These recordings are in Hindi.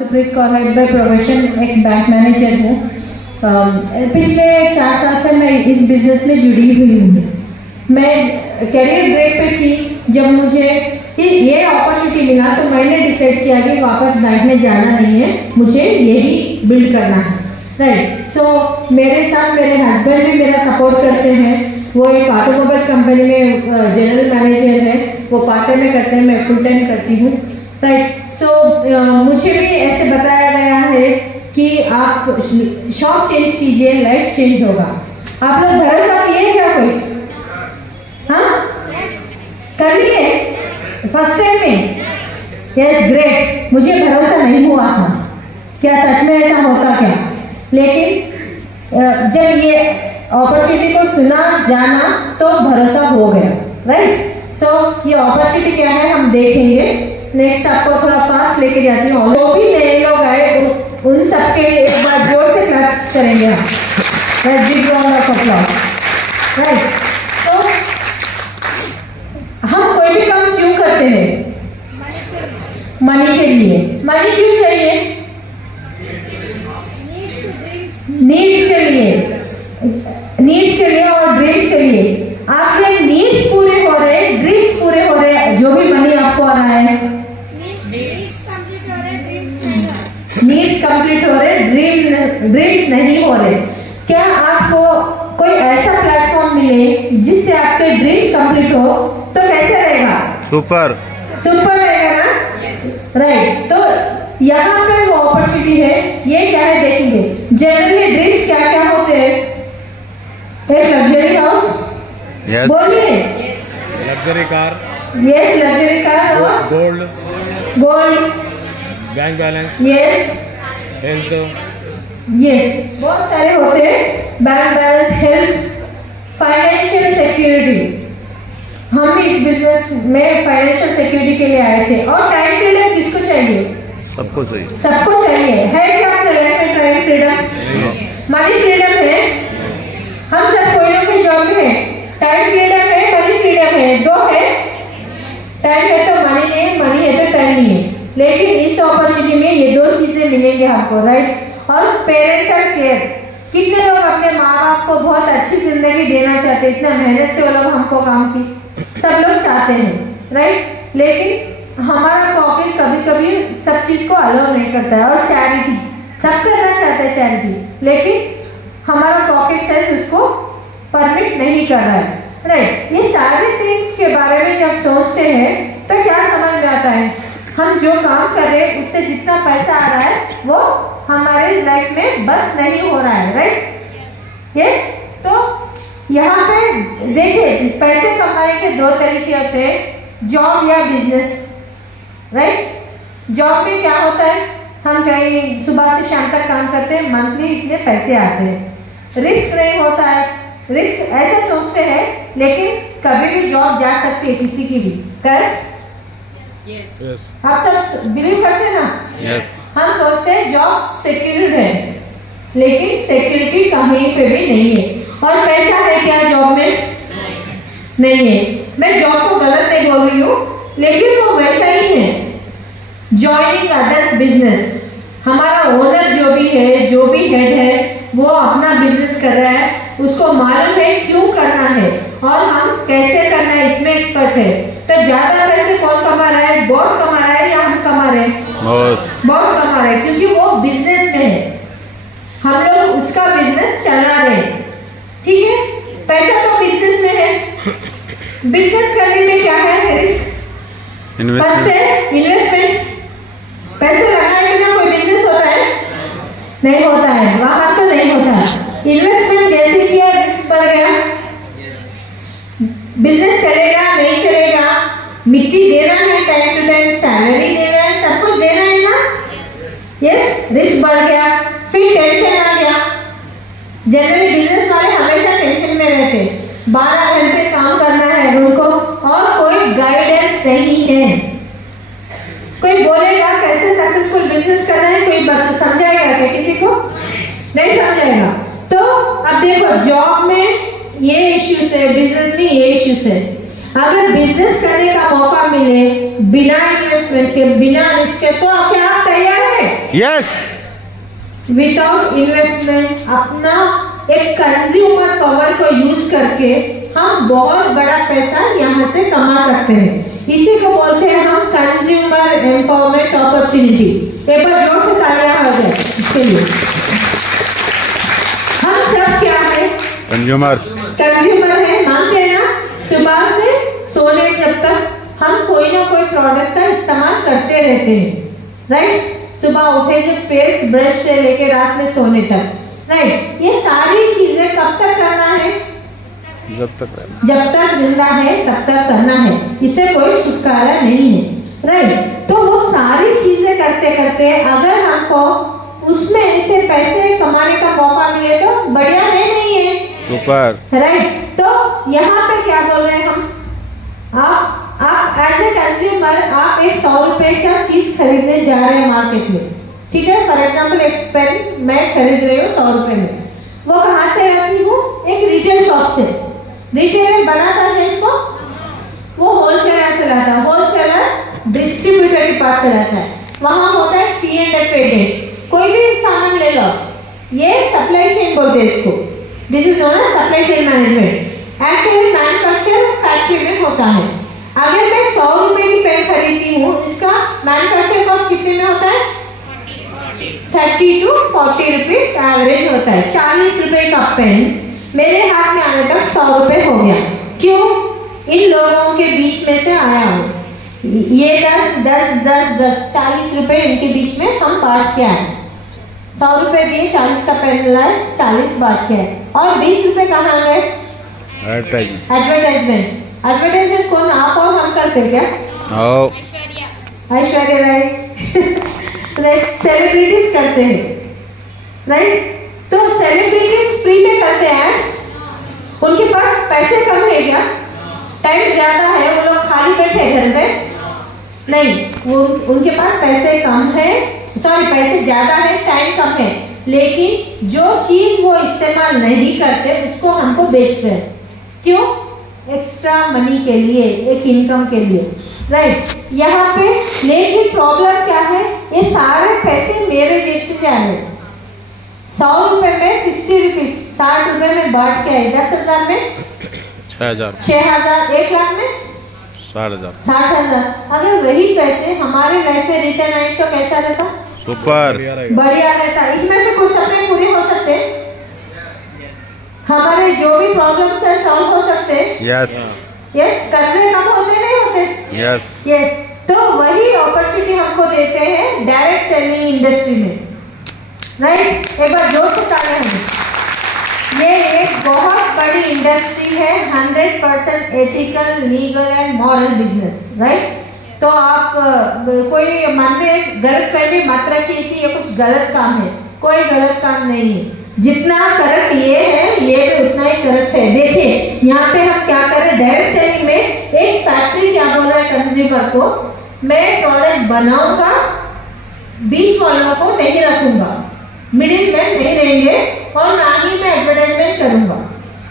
सुप्रीत कौर है, by profession x bank manager हूँ। पिछले 4 साल से मैं इस बिजनेस में जुड़ी हुई हूँ। मैं करियर ब्रेक पे थी। जब मुझे ये अपॉर्चुनिटी मिला तो मैंने डिसाइड किया कि वापस बैंक में जाना नहीं है, मुझे यही बिल्ड करना है। राइट। सो मेरे साथ मेरे हस्बैंड भी मेरा सपोर्ट करते हैं। वो एक ऑटोमोबाइल कंपनी में जनरल मैनेजर है। वो पार्ट टाइम में करते हैं, मैं फुल टाइम करती हूँ। राइट। सो मुझे भी ऐसे बताया गया है कि आप शॉप चेंज कीजिए, लाइफ चेंज होगा। आप लोग भरोसा किए क्या कोई? हाँ, कर लिए फर्स्ट टाइम में? Yes, great. मुझे भरोसा नहीं हुआ था क्या सच में ऐसा होता क्या, लेकिन जब ये अपॉर्चुनिटी को सुना जाना तो भरोसा हो गया। राइट। सो ये अपॉर्चुनिटी क्या है हम देखेंगे। नेक्स्ट आपको थोड़ा फास्ट लेके जाती हूँ। जो भी नए लोग आए उन सबके एक बार जोर से क्लैप्स करेंगे हम। Big round of applause. Right. तो हम कोई भी काम क्यों करते हैं? मनी के लिए। मनी क्यों चाहिए? नीड्स के लिए, नीड्स के लिए और ड्रीम्स के लिए। आपके नीड्स पूरे हो रहे, ड्रीम्स पूरे हो रहे, जो भी मनी आपको आ रहा है। नीड्स कंप्लीट हो रहे, ड्रीम्स नहीं हो रहे। क्या आपको कोई ऐसा प्लेटफॉर्म मिले जिससे आपके ड्रीम्स कंप्लीट हो तो कैसे रहेगा? सुपर रहेगा ना? राइट। तो यहाँ पे वो अपॉर्चुनिटी है। ये क्या है देखेंगे। जनरली ड्रीम्स क्या क्या होते हैं? एक लग्जरी हाउस, बोलिए। Luxury car, yes, luxury car. Gold, bank balance, yes, health, yes, बहुत सारे होते हैं। Bank balance, health, financial security. हम भी इस बिजनेस में फाइनेंशियल सिक्योरिटी के लिए आए थे। और टाइम फ्रीडम किसको चाहिए? सबको चाहिए। सबको चाहिए। है क्या आपके लाइफ में टाइम फ्रीडम? मनी फ्रीडम है। हम सब कोई ना कोई जॉब में है। टाइम फ्रीडम है, मनी फ्रीडम है, दो है। टाइम है तो मनी नहीं है, मनी है तो टाइम नहीं है। लेकिन इस अपॉर्चुनिटी में ये दो चीजें मिलेंगे हमको। राइट। और पेरेंटल केयर। कितने लोग अपने माँ बाप को बहुत अच्छी जिंदगी देना चाहते हैं, इतना मेहनत से वो लोग हमको काम की, सब लोग चाहते हैं। राइट। लेकिन हमारा पॉकेट कभी कभी सब चीज को अलाउ नहीं करता है। और चैरिटी, सब करना चाहते हैं चैरिटी, लेकिन हमारा पॉकेट साइज उसको परमिट नहीं कर रहा है। राइट। ये सारे थिंग्स के बारे में जब सोचते हैं तो क्या समझ में आता है? हम जो काम कर रहे हैं उससे जितना पैसा आ रहा है वो हमारे लाइफ में बस नहीं हो रहा है। राइट। यस। तो यहाँ पे देखिए, पैसे कमाने के दो तरीके होते हैं, जॉब या बिजनेस। राइट। जॉब में क्या होता है, हम कहीं सुबह से शाम तक काम करते हैं, मंथली इतने पैसे आते हैं। रिस्क नहीं होता है। रिस्क ऐसे सोचते हैं, लेकिन कभी भी जॉब जा सकती है किसी की भी। करेक्ट? यस। आप सब बिलीव करते हैं ना? यस। हम सोचते हैं जॉब सिक्योर्ड है, लेकिन सिक्योरिटी कहीं पे भी नहीं है। और पैसा है क्या जॉब में? नहीं है। मैं जॉब को गलत नहीं बोल रही हूँ, लेकिन वो वैसा ही है। Joining others business. हमारा ओनर जो भी है, जो भी हेड है, वो अपना बिजनेस कर रहा है, उसको मालूम है क्यों करना है और हम कैसे करना है, इसमें एक्सपर्ट है। तो ज्यादा पैसे कौन कमा रहा है? बॉस कमा रहा है या हम कमा रहे हैं? बॉस कमा रहे हैं, क्योंकि वो बिजनेस में है, हम लोग उसका बिजनेस चला रहे हैं। ठीक है। पैसा तो बिजनेस में है। बिजनेस करने में क्या है? Risk, investment. पैसे लगाए बिना कोई बिजनेस होता है? नहीं होता है। वहां तो नहीं होता। इन्वेस्टमेंट जैसे किया, रिस्क बढ़ गया, बिजनेस चलेगा नहीं चलेगा, मिट्टी देना है टाइम टू टाइम, सैलरी देना है, सब कुछ देना है ना? यस। रिस्क बढ़ गया, फिर टेंशन आ गया। जनरली बिजनेस वाले हमेशा टेंशन में रहते, 12 घंटे काम करना है उनको और कोई गाइडेंस नहीं है। कोई बोलेगा कैसे सक्सेसफुल बिजनेस करना है, कोई समझाएगा क्या किसी को? नहीं समझाएगा। तो अब देखो, जॉब में ये इश्यूज है, बिजनेस में ये इश्यूज है। अगर बिजनेस करने का मौका मिले बिना इन्वेस्टमेंट के, बिना रिस्क के, तो क्या आप तैयार हैं? यस। विदाउट इन्वेस्टमेंट अपना एक कंज्यूमर पावर को यूज करके हम बहुत बड़ा पैसा यहाँ से कमा सकते हैं। इसी को बोलते हैं हम कंज्यूमर एम्पावरमेंट अपॉर्चुनिटी। एक बार जोर से तालियां हो जाए इसके लिए। हम सब क्या है? कंज्यूमर्स। कंज्यूमर है, मानते हैं ना? सुबह से सोने जब तक हम कोई ना कोई प्रोडक्ट का इस्तेमाल करते रहते हैं, राइट? सुबह उठे जब पेस्ट ब्रश से लेके रात में सोने तक, राइट? ये सारी चीजें कब तक करना है? जब तक जिंदा है तब तक करना है, इससे कोई छुटकारा नहीं है, राइट? तो वो सारी चीजें करते करते अगर हमको उसमें से पैसे कमाने का मौका मिले तो बढ़िया है, नहीं है? Super, right? तो यहाँ पे क्या बोल रहे हैं हम? आप एज ए कंज्यूमर आप एक 100 रुपए का चीज खरीदने जा रहे हैं मार्केट में, ठीक है? फॉर एग्जाम्पल एक पेन मैं खरीद रही हूँ 100 रुपए में। वो कहाँ से लाती हूँ? एक रिटेल शॉप से। रिटेलर बनाता है इसको, वो होलसेलर से लाता है, होलसेलर डिस्ट्रीब्यूटर के पास से लाता है। वहाँ होता है C&F एजेंट। कोई भी सामान ले लो, ये सप्लाई चेन बोलते हैं इसको। This is known as supply chain management. Actually manufacture factory में होता है। अगर मैं 100 रुपए की पेन खरीदती हूँ, इसका मैन्युफैक्चर कॉस्ट कितने में होता है? 30 to 40 रुपीज एवरेज होता है। 40 रुपए का पेन मेरे हाथ में आने तक 100 रुपए हो गया। क्यों? इन लोगों के बीच में से आया हूँ। ये 10 40 रुपए इनके बीच में हम बांट के आए। 100 रुपए दिए, 40 का पेन लाए, 40 बांट के आए। और 20 रुपए कहाँ गए? एडवर्टाइजमेंट कौन, आप और हम करते क्या? ऐश्वर्या राय सेलिब्रिटीज करते हैं, राइट? तो सेलिब्रिटीज फ्री में करते हैं एड्स। उनके पास पैसे कम है क्या? टाइम ज्यादा है, वो लोग खाली बैठे घर पे? नहीं, वो उनके पास पैसे कम है, सॉरी पैसे ज्यादा है, टाइम कम है, लेकिन जो चीज वो इस्तेमाल नहीं करते उसको हमको बेचते हैं। क्यों? एक्स्ट्रा मनी के लिए, एक इनकम के लिए, राइट? यहाँ पे लेकिन प्रॉब्लम क्या है? ये सारे पैसे मेरे जेब से जा रहे हैं। 100 रुपए में 60 रुपीज, 60 रुपए में बांट के आए, 10,000 में 6,000, 1 लाख में 60,000। अगर वही पैसे हमारे लाइफ में रिटर्न आए तो कैसा रहता? सुपर, बढ़िया रहता। इसमें से कुछ सपने पूरे हो सकते, हमारे जो भी प्रॉब्लम्स है सॉल्व हो सकते। यस, कर्जे कम होते नहीं होते? यस। तो वही अपॉर्चुनिटी हमको देते हैं डायरेक्ट सेलिंग इंडस्ट्री में, राइट? एक बार जोर से तालियां हैं। ये एक बहुत बड़ी इंडस्ट्री है, 100% ethical, legal and moral business, right? तो आप कोई मन में गलतफहमी मत रखिए कि ये कुछ गलत काम है। कोई गलत काम नहीं है। जितना करेक्ट ये है, ये भी उतना ही करेक्ट है। देखिए यहाँ पे हम क्या कर रहे हैं, डायरेक्ट सेलिंग में एक फैक्ट्री क्या बोल रहा है कंज्यूमर को, मैं प्रोडक्ट बनाऊंगा, बीच वालों को नहीं रखूंगा, मिडिल मैन नहीं रहेंगे, और ना ही मैं एडवर्टाइजमेंट करूंगा।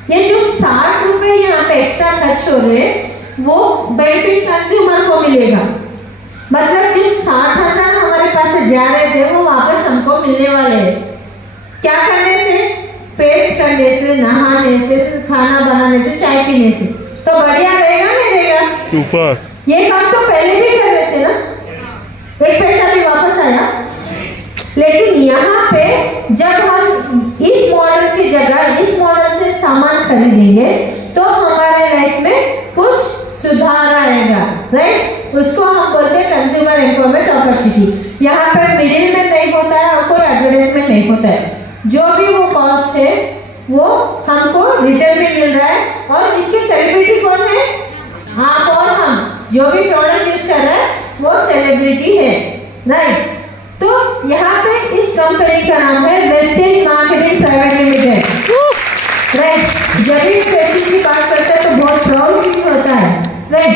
ये जो 60 रुपए यहाँ पे एक्स्ट्रा खर्च हो रहे वो बेनिफिट कंज्यूमर को मिलेगा। मतलब जिस 60,000 हमारे पास से जा रहे थे वो वापस हमको मिलने वाले हैं। क्या करने से? पेस्ट करने से, नहाने से, खाना बनाने से, चाय पीने से। तो बढ़िया रहेगा नहीं रहेगा? ऊपर। ये काम तो पहले भी कर रहे थे ना, एक पैसा भी वापस आया। लेकिन यहाँ पे जब हम इस मॉडल की जगह इस मॉडल से सामान खरीदेंगे तो हमारे लाइफ में कुछ सुधार आएगा, राइट? उसको हम बोलते हैं कंज्यूमर एम्पावरमेंट अपॉर्चुनिटी। यहाँ पे मिडिल में नहीं होता है और कोई एडवर्टाइजमेंट नहीं होता है। जो भी वो कॉस्ट है वो हमको रिटर्न में मिल रहा है। और इसकी सेलिब्रिटी कौन है? आप और हम। जो भी प्रोडक्ट यूज कर रहा है वो सेलिब्रिटी है, राइट? तो यहाँ पे इस कंपनी का नाम है wastage marketing private limited, right? जब भी वेस्टेज की बात करते हैं तो बहुत प्राउड फील होता है, राइट?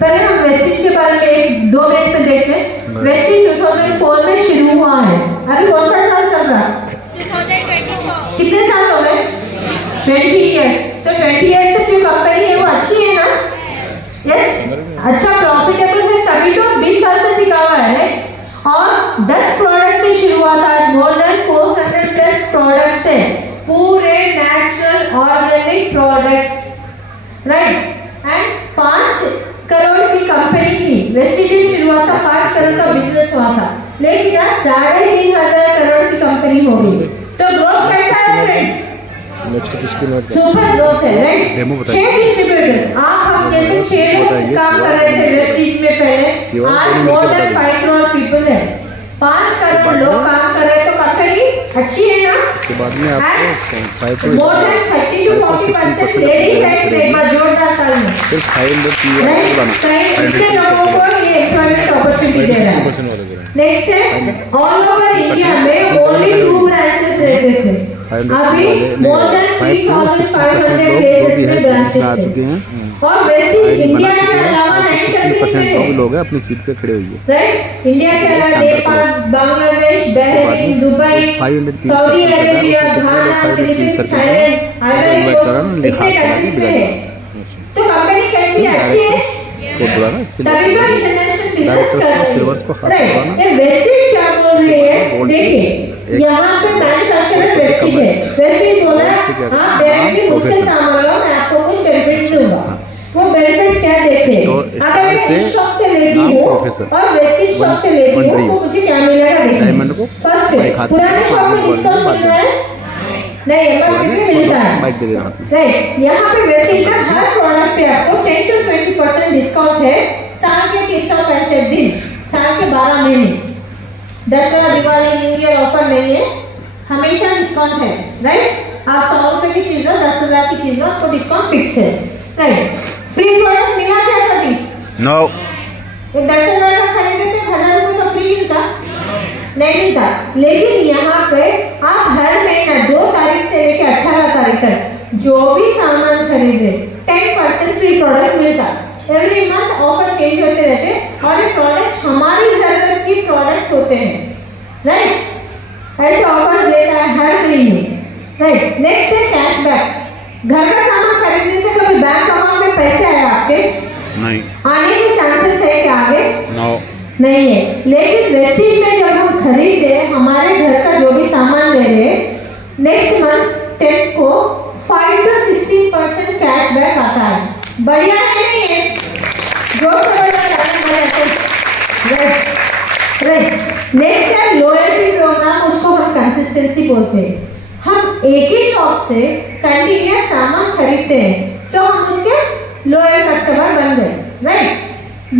पहले हम वेस्टेज के बारे में 1-2 मिनट में देखते हैं। वेस्टेज 2004 में शुरू हुआ है। अभी कौन सा साल चल रहा है? 2024। कितने साल हो गए? 20 इयर्स। तो 20 इयर्स से जो कंपनी है वो अच्छी है ना? यस, अच्छा प्रॉफिटेबल है, तभी तो 20 साल से टिका हुआ है। और 10 प्रोडक्ट से शुरुआत, आज मोर देन 400 प्लस प्रोडक्ट्स है, पूरे natural organic products, right. And 5 crore की कंपनी थी, वेस्टीज में शुरुआत था, 5 करोड़ का बिजनेस हुआ था, लेकिन आज 3,500 करोड़ की कंपनी हो गई। तो ग्रोथ कैसा है फ्रेंड्स? सुपर ग्रोथ है, राइट। शेयर डिस्ट्रीब्यूटर्स, आप हम जैसे शेयर काम कर रहे थे वेस्टीज में पहले, आज मोर देन 5 करोड़ पीपल है, 5 करोड़ लोग काम कर रहे हैं, तो कंपनी अच्छी है ना। उसके बाद में आपको मोर देन 30 to 40% लेडीज है, एक बार जोरदार ताली। फिर 500 इतने लोगों को ये एम्प्लॉयमेंट अपॉर्चुनिटी दे रहा है। नेक्स्ट है ऑल ओवर इंडिया में ओनली 2 ब्रांचेस रहते थे, अभी मोर देन 3,500 प्लेसेस में ब्रांचेस आ चुके हैं, और वेस्टीज इंडिया के अलावा 90% लोग हैं अपनी सीट पे खड़े हुए, राइट। इंडिया के अलावा Nepal, Bangladesh, Bahrain, Dubai, Saudi Arabia, Ghana, Philippines, Thailand, Ivory Coast, इतने कंट्रीज में है। तो कंपनी कैसी है? अच्छी है, तभी तो इंटरनेशनल बिजनेस कर रही है, राइट। ये वेस्टीज क्या बोल रही है? देखिए यहाँ पे मैन्युफैक्चरर वेस्टीज है, वेस्टीज बोल रहा है हाँ डायरेक्टली मुझसे सामान लो, मैं आपको कुछ बेनिफिट्स दूंगा। वो बेनिफिट्स क्या देखते हैं? अगर मैं इस शॉप से लेती हूँ और वेस्टीज शॉप से लेती हूँ तो मुझे क्या मिलेगा? देखिए फर्स्ट पुराने शॉप में डिस्काउंट मिल रहा है, नहीं एमआरपी पे मिलता है, राइट। यहाँ पे वेस्टीज में हर प्रोडक्ट पे आपको 10 to 20% डिस्काउंट है, साल के 365 दिन, साल के 12 महीने, दसरा, दिवाली, न्यू ईयर ऑफर नहीं है, हमेशा डिस्काउंट है, राइट। आप 100 रुपए की चीज लो, 10,000 की चीज लो, आपको डिस्काउंट फिक्स है, राइट। फ्री प्रोडक्ट मिला क्या कभी? नो। 10,000 का खरीदते थे, 1,000 रुपए का फ्री मिलता? नहीं मिलता। लेकिन यहाँ पे आप हर महीना 2 तारीख से लेकर 18 तारीख तक जो भी सामान खरीदे 10% फ्री प्रोडक्ट मिलता। एवरी मंथ ऑफर चेंज होते रहते, और ये प्रोडक्ट हमारी जरूरत की प्रोडक्ट होते हैं, राइट। ऐसे ऑफर देता है हर महीने, राइट। नेक्स्ट है कैशबैक। घर का सामान खरीदने से कभी बैंक अकाउंट में पैसे आए आपके? नहीं। आने के चांसेस है क्या आगे? नो। नहीं है। लेकिन वेस्टीज में जब हम खरीदे, हमारे घर का जो भी सामान ले रहे, नेक्स्ट मंथ 10 को 5 to 16% कैशबैक आता है। बढ़िया है नहीं है? जोर से बढ़िया नेक्स्ट है लॉयल्टी प्रोग्राम, उसको हम कंसिस्टेंसी बोलते हैं। हम एक ही शॉप से कंटिन्यूअस सामान खरीदते हैं तो हम उसके लॉयल कस्टमर बन गए, राइट।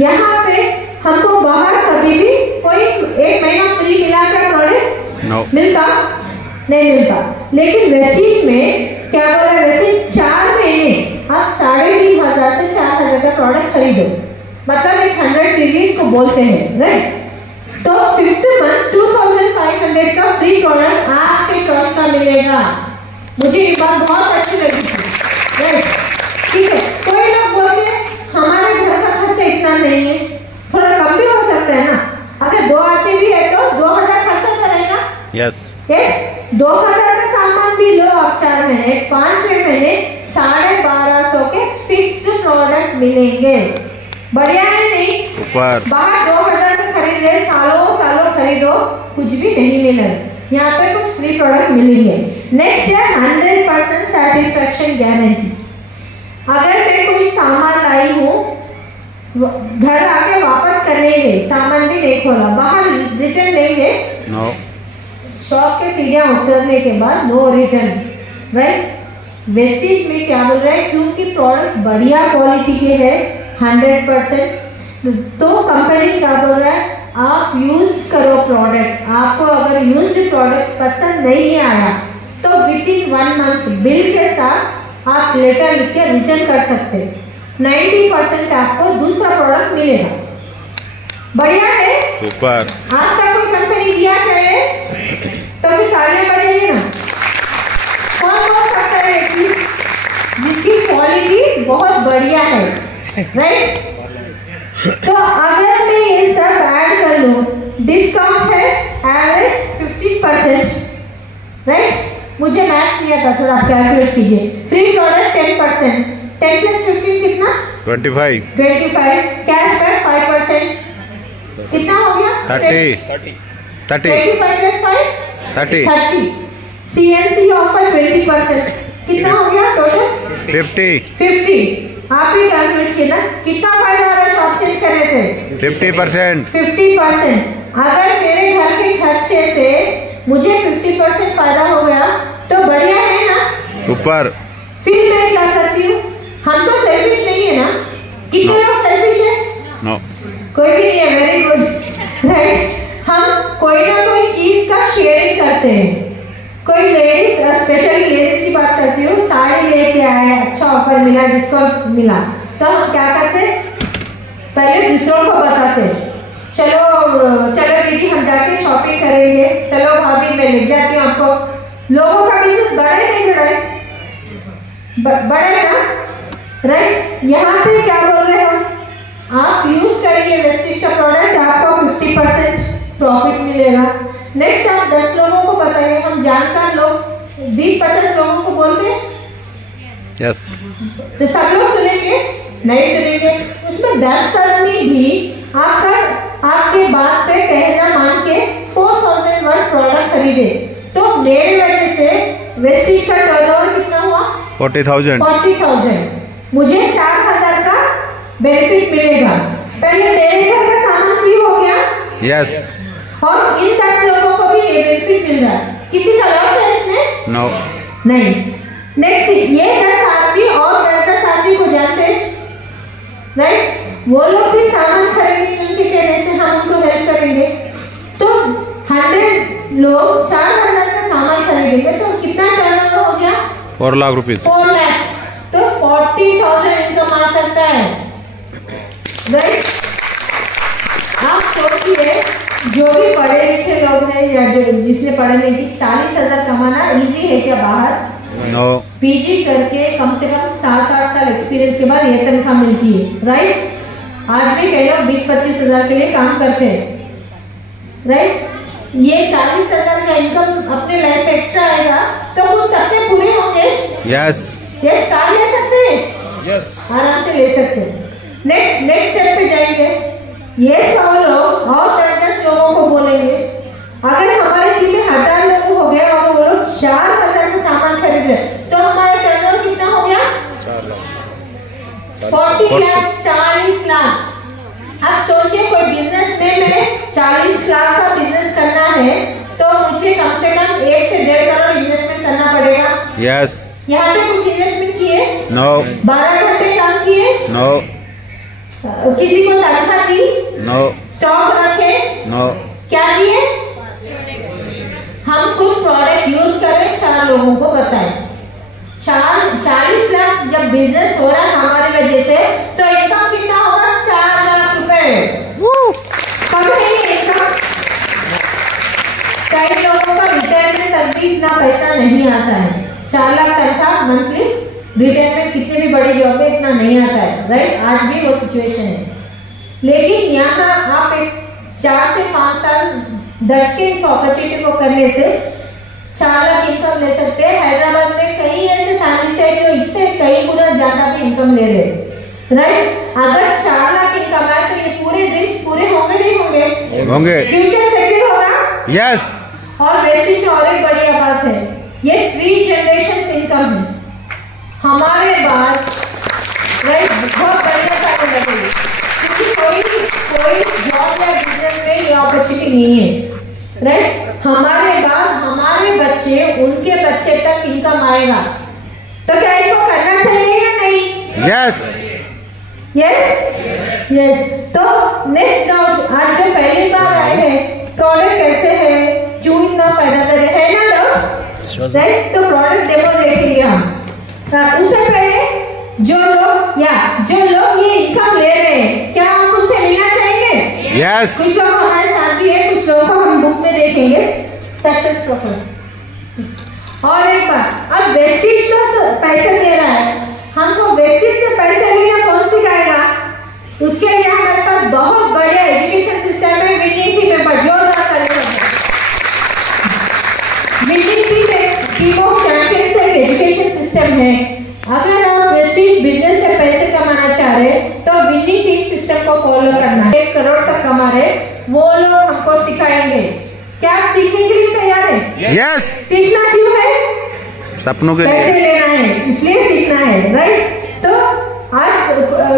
यहाँ पे हमको बाहर कभी भी कोई 1 महीना फ्री मिला क्या प्रोडक्ट? no. मिलता? नहीं मिलता। लेकिन वेस्टीज में क्या बोल रहे हैं? वेस्टीज 4 महीने आप 3,500 से 4,000 का प्रोडक्ट खरीदो, मतलब 100 पीवीज को बोलते हैं, राइट। तो 5th मंथ 2,500 का फ्री प्रोडक्ट आपके चॉइस का मिलेगा। मुझे ये बात बहुत अच्छी लगी थी, राइट। ठीक है, कोई लोग बोलते हैं हमारे घर का खर्चा इतना नहीं है, थोड़ा कम भी हो सकता है ना। अगर 2 आदमी भी है तो 2,000 खर्चा करेगा। यस यस, 2,000 का सामान भी लो आप 4 महीने, 5-6 महीने 1,250 के फिक्स्ड प्रोडक्ट मिलेंगे। बढ़िया है नहीं? ऊपर बाहर 2,000 का खरीद रहे, सालों सालों खरीदो, कुछ भी नहीं मिला। यहाँ पे कुछ फ्री प्रोडक्ट मिलेंगे। नेक्स्ट है 100% सेटिस्फैक्शन गारंटी। अगर मैं कोई सामान लाई हूँ, घर आके वापस करेंगे, सामान भी नहीं खोला, बाहर रिटर्न लेंगे, नो। शॉप के सीढ़ियाँ उतरने के बाद नो रिटर्न, राइट। वेस्टीज में क्या बोल रहा है? क्योंकि प्रोडक्ट बढ़िया क्वालिटी के हैं 100%, तो कंपनी क्या बोल रहा है? आप यूज करो प्रोडक्ट। आपको अगर यूज्ड प्रोडक्ट पसंद नहीं आया तो विदिन 1 मंथ बिल के साथ आप लेटर लिख के रिटर्न कर सकते, 90% आपको दूसरा प्रोडक्ट मिलेगा। बढ़िया है? ऊपर आज तक कोई कंपनी दिया है तो फिर तालियां बजाइए ना। कौन बोल सकता है कि जिसकी क्वालिटी बहुत बढ़िया है, राइट। तो अगर मैं ये सब ऐड कर लूं, डिस्काउंट है एवरेज 15%, राइट। मुझे मैथ्स किया था, थोड़ा कैलकुलेट कीजिए। फ्री प्रोडक्ट 10%, 10 + 15 कितना? 25। कैशबैक 5%, कितना हो गया? 30। 30 25 plus 5 30 30 CNC ऑफर 20%, कितना हो गया टोटल 50 आप ही कैलकुलेट किया ना, कितना फायदा आ रहा है शॉप चेंज करने से 50%। 50%। अगर मेरे घर के खर्चे से मुझे 50% फायदा हो गया तो बढ़िया है ना। सुपर। फिर मैं क्या करती हूँ, हम तो सेल्फिश नहीं है ना, कितने लोग सेल्फिश है? नो, कोई भी नहीं है, वेरी गुड राइट। हम कोई ना कोई चीज का शेयरिंग करते हैं। कोई लेडीज, स्पेशली लेडीज की बात करती हूँ, साड़ी लेके आए, अच्छा ऑफर मिला, डिस्काउंट मिला, तो हम क्या करते, पहले दूसरों को बताते, चलो चलो दीदी हम जाके शॉपिंग करेंगे, चलो भाभी मैं ले जाती हूँ आपको। लोगों का बिजनेस बढ़े नहीं बढ़े, बढ़ेगा राइट। यहाँ पे क्या बोल रहे हो, आप यूज करिए वेस्टिज का प्रोडक्ट, आपको 50% प्रॉफिट मिलेगा। नेक्स्ट आप 10 लोगों को बताइए, हम जानकार लोग 20-50 लोगों को बोलते हैं, यस, तो सब लोग सुनेंगे नहीं सुनेंगे, उसमें 10 आदमी भी आपके बात पे कहना मान के 4000 वर्थ प्रोडक्ट खरीदे, तो मेरे वजह से वेस्टिज का टर्नओवर कितना हुआ 40,000। मुझे 4,000 का बेनिफिट मिलेगा। पहले मेरे घर का सामान फ्री हो गया, यस, और इन 10 लोगों को भी ये बेनिफिट मिल रहा है। किसी का लॉस है इसमें? नो, नहीं। नेक्स्ट, ये 10 आदमी और 10 आदमी को जानते हैं राइट, वो लोग भी सामान खरीदेंगे, उनके कहने से हम उनको हेल्प करेंगे, तो 100 लोग 4,000 का सामान खरीदेंगे, तो कितना टर्नओवर हो गया 4 लाख रुपीज। 4 लाख, तो 40,000 इनकम आ सकता है राइट। आप सोचिए, जो भी पढ़े लिखे लोग हैं या जो जिसने पढ़े नहीं, 40,000 कमाना इजी है क्या बाहर? नो, पीजी करके कम से कम 7-8 साल एक्सपीरियंस के बाद ये तनख्वाह मिलती है राइट। आज भी कई लोग 20-25 हजार के लिए काम करते हैं राइट। ये 40,000 का इनकम अपने लाइफ में एक्स्ट्रा आएगा तो कुछ सपने पूरे होंगे। यस, यस, कार ले सकते हैं, यस, आराम से ले सकते हैं। नेक्स्ट स्टेप पे जाएंगे, ये 100 लोग और 10 लोगों को बोलेंगे, अगर हमारी टीम में 1000 लोग हो गए और वो लोग 4,000 का सामान खरीद रहे, तो हमारा टर्नओवर कितना हो गया 40 लाख, 40 लाख। अब सोचिए, कोई बिजनेस में मैं 40 लाख का बिजनेस करना है तो मुझे कम से कम 1 से 1.5 करोड़ इन्वेस्टमेंट करना पड़ेगा। यस, यहाँ पे कुछ इन्वेस्टमेंट किए, नो, 12 घंटे काम किए, नो, किसी को तनख्वाह दी, नो, स्टॉक रखे, नो, क्या किए, हम कुछ प्रोडक्ट यूज करें, 4 लोगों को बताएं। 40 लाख जब बिजनेस हो रहा है हमारी वजह से, तो इनकम कितना होगा 4 लाख रुपए। कई लोगों का रिटायरमेंट तक भी इतना पैसा नहीं आता है। 4 लाख तनख्वाह मंथली, रिटायरमेंट कितने भी बड़ी जॉब में इतना नहीं आता है राइट। आज भी वो सिचुएशन है, लेकिन यहाँ आप एक 4 से 5 साल डट के इस अपॉर्चुनिटी को करने से 4 लाख इनकम ले सकते हैं। हैदराबाद में कई ऐसे फैमिली है जो इससे कई गुना ज्यादा भी इनकम ले रहे राइट। अगर 4 लाख इनकम आए तो ये पूरे ड्रीम्स पूरे होंगे नहीं होंगे? फ्यूचर सिक्योर होगा। यस, और वैसे में और एक बढ़िया बात है, ये 3 जनरेशन इनकम है हमारे बाद राइट। बहुत बढ़िया सा लगेगी, क्योंकि कोई जॉब या बिजनेस में ये अपॉर्चुनिटी नहीं है राइट। हमारे बाद हमारे बच्चे, उनके बच्चे तक इनकम आएगा, तो क्या इसको करना चाहिए या नहीं? Yes, yes, yes. तो नेक्स्ट डाउट, आज जो पहली बार आए हैं, प्रोडक्ट कैसे है, क्यों इतना फायदा दे रहे हैं ना लोग राइट। तो प्रोडक्ट डेमो देखेंगे हम। उससे पहले जो लोग ये इनकम ले रहे हैं, क्या आप उनसे मिलना चाहेंगे? यस, कुछ लोग हमारे साथ भी है, कुछ लोगों को हम बुक में देखेंगे सक्सेस प्रोफाइल। और एक बात, अब वेस्टिज तो पैसे दे रहा है, हमको वेस्टिज से पैसे लेना कौन सिखाएगा? उसके लिए हमारे पास बहुत बढ़िया एजुकेशन सिस्टम है। विनिंग टीम में जोरदार तालियां। विनिंग टीम ऑफ चैंपियंस एक एजुकेशन सिस्टम है। अगर आप वेस्टिज बिजनेस से पैसे कमाना चाह रहे तो विनिंग टीम सिस्टम को फॉलो करना है। 1 करोड़ तक कमा रहे वो लोग हमको सिखाएंगे। क्या यस। सीखना क्यों है? सपनों के पैसे लिए। लेना है, इसलिए सीखना है, राइट। तो आज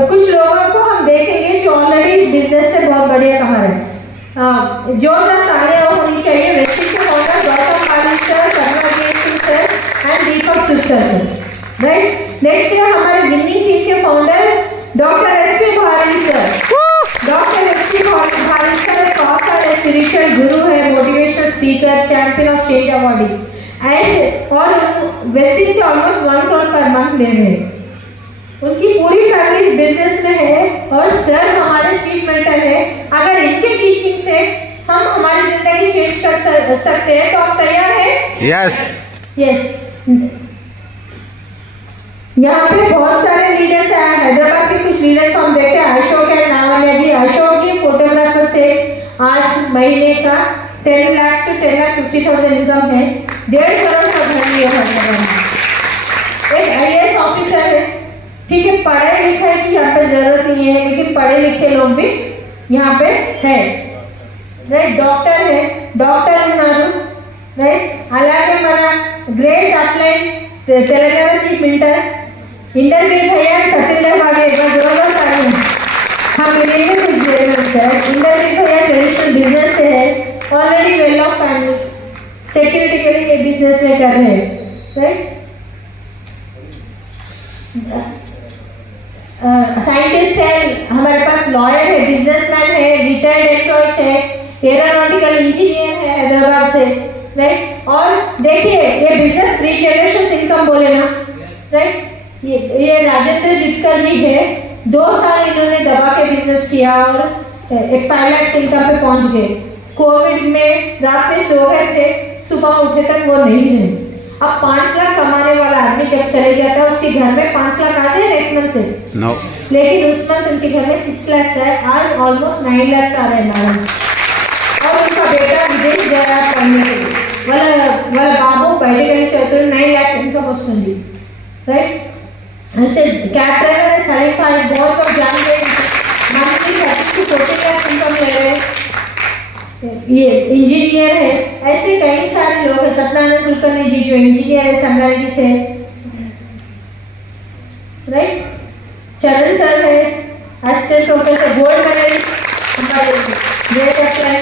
कुछ लोगों को हम देखेंगे जो ऑलरेडी इस बिजनेस से बहुत बढ़िया कमा रहे हैं। जोरदार तालियां होनी चाहिए व्यक्ति के फाउंडर गौतम पालिस्टर, सर एंड दीपक सुसर, राइट। नेक्स्ट है हमारे विनिंग टीम के फाउंडर डॉक्टर एस.पी. भारी सर। Doctor SP. भारी सर ऑथर है, स्पिरिचुअल गुरु है, motivational speaker, champion of change awardee, ऐसे और वेस्टिंग से ऑलमोस्ट 1 करोड़ पर मंथ ले रहे हैं। उनकी पूरी फैमिली इस बिजनेस में है और सर हमारे चीफ मेंटर है। अगर इनके टीचिंग से हम हमारी जिंदगी चेंज कर सकते हैं तो आप तैयार हैं? यस। यस। यहाँ पे बहुत सारे लीडर्स हैं, हैदराबाद के कुछ लीडर्स को हम देखते हैं। अशोक है, नावालिया जी। अशोक जी फोटोग्राफर थे, आज महीने का 10 लाख से 10,50,000 इनकम है, 1.5 करोड़ का घर लिया है। एक IAS ऑफिसर है, ठीक है, पढ़े लिखे की यहाँ पे जरूरत नहीं है, लेकिन पढ़े लिखे लोग भी यहाँ पे है, राइट। डॉक्टर है, डॉक्टर उన్నారు, राइट। అలాగే మన great upline Telangana chief minister Indraveer भैया सत्यदेव आगे एक बार जोरदार तालियां। हम मिलेंगे कुछ देर में सर। इंद्रवीर भैया ट्रेडिशनल बिजनेस से है, already well of family, security के लिए बिजनेस में कर रहे हैं, राइट। साइंटिस्ट है, हमारे पास लॉयर है, बिजनेसमैन है, रिटायर्ड एम्प्लॉयज है, एरोनॉटिकल इंजीनियर है हैदराबाद से, राइट। और देखिए ये बिजनेस 3 जनरेशन इनकम बोले ना, राइट। ये राजेंद्र जितकर जी है, 2 साल इन्होंने दवा के बिजनेस किया और एक 5 लाख इनकम पे पहुंच गए। कोविड में रात में सो गए थे, सुबह उठे तक वो नहीं है। अब 5 लाख कमाने वाला आदमी जब चले जाता है उसके घर में 5 लाख आ जाए नेक्स्ट मंथ से नो, लेकिन उस मंथ उनके घर में 6 लाख है, आज ऑलमोस्ट 9 लाख आ रहे हैं मैडम। और उनका बेटा विदेश गया पढ़ने के लिए, వాళ్ళ బాబు బయటకు వెళ్ళి చదువుతున్న 9 लाख इनकम వస్తుంది, राइट। ऐसे कैब ड्राइवर है सलीम भाई, बहुत लोग जान गए, मंथली 30-40 लाख इनकम ले रहे हैं। ये इंजीनियर है, ऐसे कई सारे लोग हैं। सत्यनारायण कुलकर्णी जी जो इंजीनियर है समराइटी से, राइट। चरण सर है, असिस्टेंट प्रोफेसर, गोल्ड मेडलिस्ट हमारे ग्रेट अप्लाई,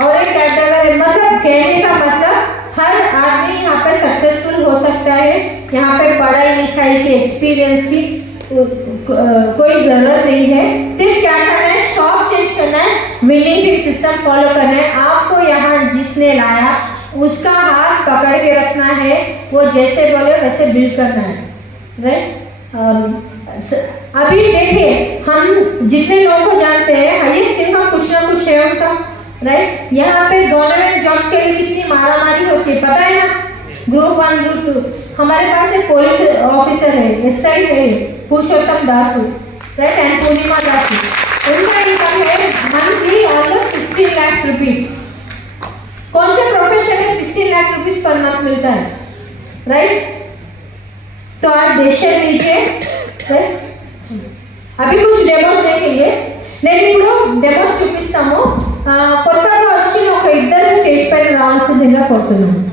और एक कैब ड्राइवर है। मतलब कहने का मतलब हर आदमी यहाँ पे सक्सेसफुल हो सकता है। यहाँ पे पढ़ाई लिखाई की एक्सपीरियंस की कोई जरूरत नहीं है, सिर्फ क्या करना है, शॉप चेंज करना है, विनिंग टीम सिस्टम फॉलो करना है। आपको यहाँ जिसने लाया उसका हाथ पकड़ के रखना है, वो जैसे बोले वैसे बिल्ड करना है, राइट। अभी देखिए हम जितने लोगों को जानते हैं हाईएस्ट इनकम कुछ ना कुछ है उनका, राइट। यहाँ पे गवर्नमेंट जॉब्स के लिए कितनी मारामारी होती है पता है ना, ग्रुप 1 ग्रुप 2। हमारे पास एक पुलिस ऑफिसर है, SI है पुरुषोत्तम दासू, राइट, एंड पूर्णिमा दासू। उनका इनकम है मंथली ऑलमोस्ट 16 लाख रुपीज। कौन से प्रोफेशन में 16 लाख रुपीज पर मंथ मिलता है, राइट। तो आप डिसीजन लीजिए, राइट। अभी कुछ डेमोस देखेंगे, నేను ఇప్పుడు డెమోస్ చూపిస్తాము। కొత్తగా వచ్చిన ఒక 2 స్టేజ్ పైన రావాల్సిందిగా కోరుతున్నాను।